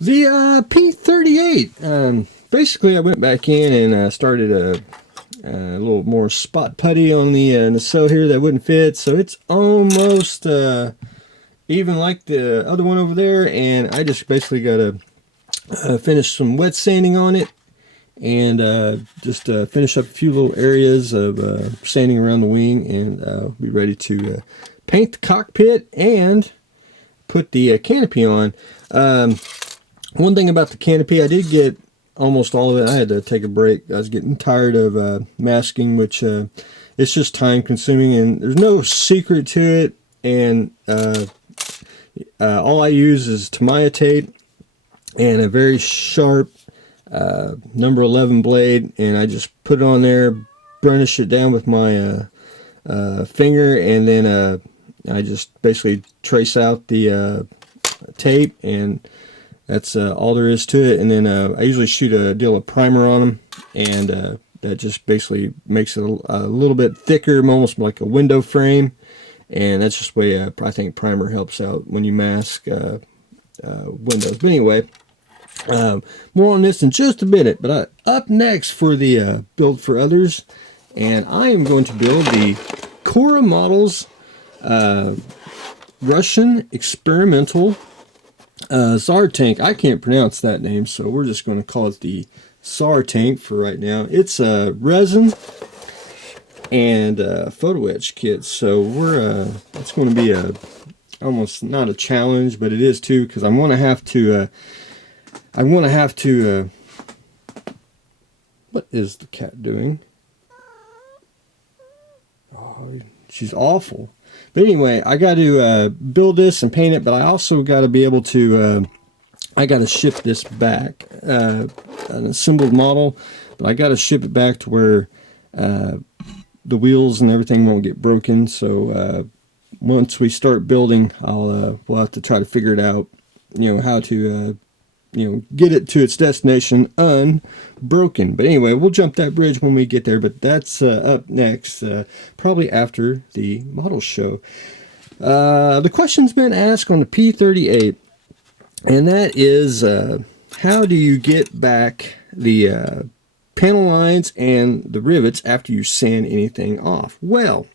The P38. Basically, I went back in and started a little more spot putty on the cell here that wouldn't fit, so it's almost even like the other one over there. And I just basically got to finish some wet sanding on it, and just finish up a few little areas of sanding around the wing, and be ready to paint the cockpit and put the canopy on. One thing about the canopy, I did get almost all of it. I had to take a break. I was getting tired of masking, which it's just time consuming, and there's no secret to it. And all I use is Tamiya tape and a very sharp number 11 blade, and I just put it on there, burnish it down with my finger, and then I just basically trace out the tape, and that's all there is to it. And then I usually shoot a deal of primer on them, and that just basically makes it a little bit thicker, almost like a window frame. And that's just the way I think primer helps out when you mask windows. But anyway, more on this in just a minute. But up next for the build for others, and I am going to build the Cora Models Russian experimental Tsar tank. I can't pronounce that name, so we're just going to call it the Tsar tank for right now. It's a resin and photo etch kit, so we're it's going to be almost not a challenge, but it is too, because I'm going to have to what is the cat doing? Oh, she's awful. But anyway, I got to build this and paint it, but I also got to be able to, I got to ship this back, an assembled model, but I got to ship it back to where the wheels and everything won't get broken. So once we start building, we'll have to try to figure it out, how to, get it to its destination unbroken. But anyway, we'll jump that bridge when we get there, but that's up next, probably after the model show. The question's been asked on the P38, and that is, how do you get back the panel lines and the rivets after you sand anything off? Well,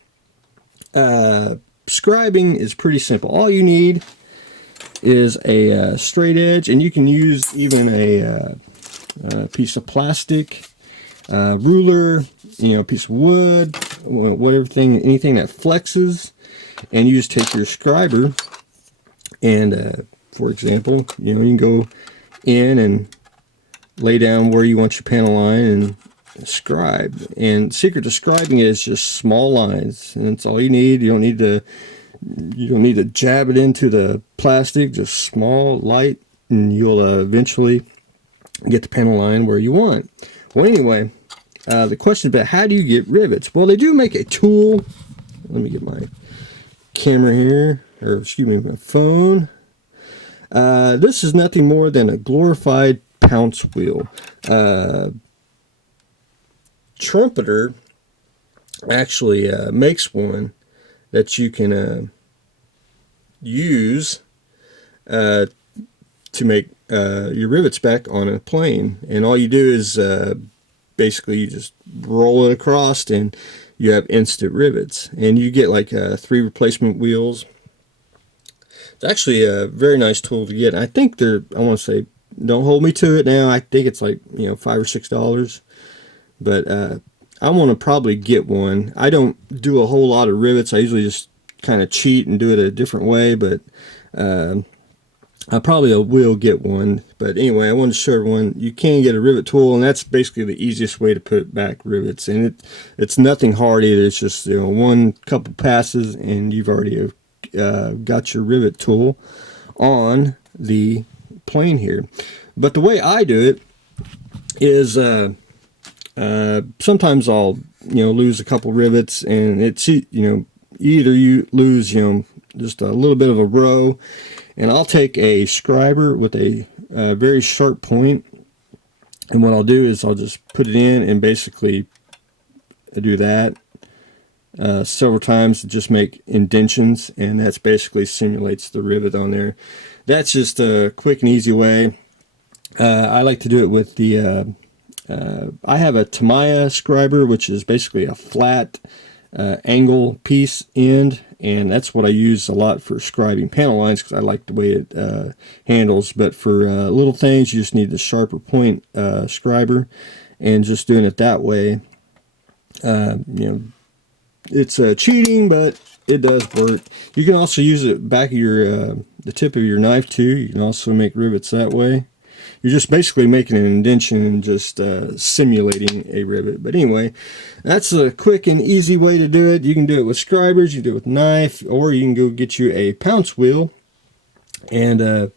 scribing is pretty simple. All you need is a straight edge, and you can use even a piece of plastic, ruler, piece of wood, anything that flexes, and you just take your scriber, and for example, you can go in and lay down where you want your panel line and scribe. And secret to scribing is just small lines, and that's all you need. You don't need to jab it into the plastic, just small, light, and you'll eventually get the panel line where you want. Well, anyway, the question about how do you get rivets? Well, they do make a tool. Let me get my camera here, or excuse me, my phone. This is nothing more than a glorified pounce wheel. Trumpeter actually makes one that you can use to make your rivets back on a plane. And all you do is basically you just roll it across, and you have instant rivets. And you get like 3 replacement wheels. It's actually a very nice tool to get. I think they're, I want to say, don't hold me to it now, I think it's like $5 or $6. But I want to probably get one. I don't do a whole lot of rivets. I usually just kind of cheat and do it a different way, but I probably will get one. But anyway, I wanted to show everyone you can get a rivet tool, and that's basically the easiest way to put back rivets. And it's nothing hard either. It's just one couple passes, and you've already got your rivet tool on the plane here. But the way I do it is sometimes I'll lose a couple rivets, and it's either you lose just a little bit of a row, and I'll take a scriber with a very sharp point, and what I'll do is I'll just put it in and basically do that several times to just make indentions, and that's basically simulates the rivet on there. That's just a quick and easy way. I like to do it with the, I have a Tamiya scriber, which is basically a flat angle piece end, and that's what I use a lot for scribing panel lines because I like the way it handles. But for little things, you just need the sharper point scriber, and just doing it that way, you know, it's cheating, but it does work. You can also use it back of your the tip of your knife too. You can also make rivets that way. You're just basically making an indentation and just simulating a rivet. But anyway, that's a quick and easy way to do it. You can do it with scribers, you can do it with knife, or you can go get you a pounce wheel and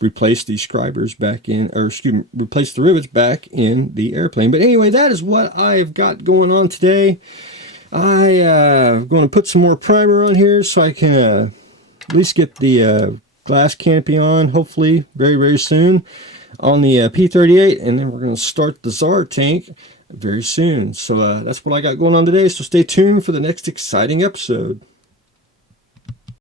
replace the scribers back in, or excuse me, replace the rivets back in the airplane. But anyway, that is what I've got going on today. I'm going to put some more primer on here so I can at least get the glass canopy on, hopefully very, very soon on the P38, and then we're going to start the Tsar tank very soon. So that's what I got going on today, so stay tuned for the next exciting episode.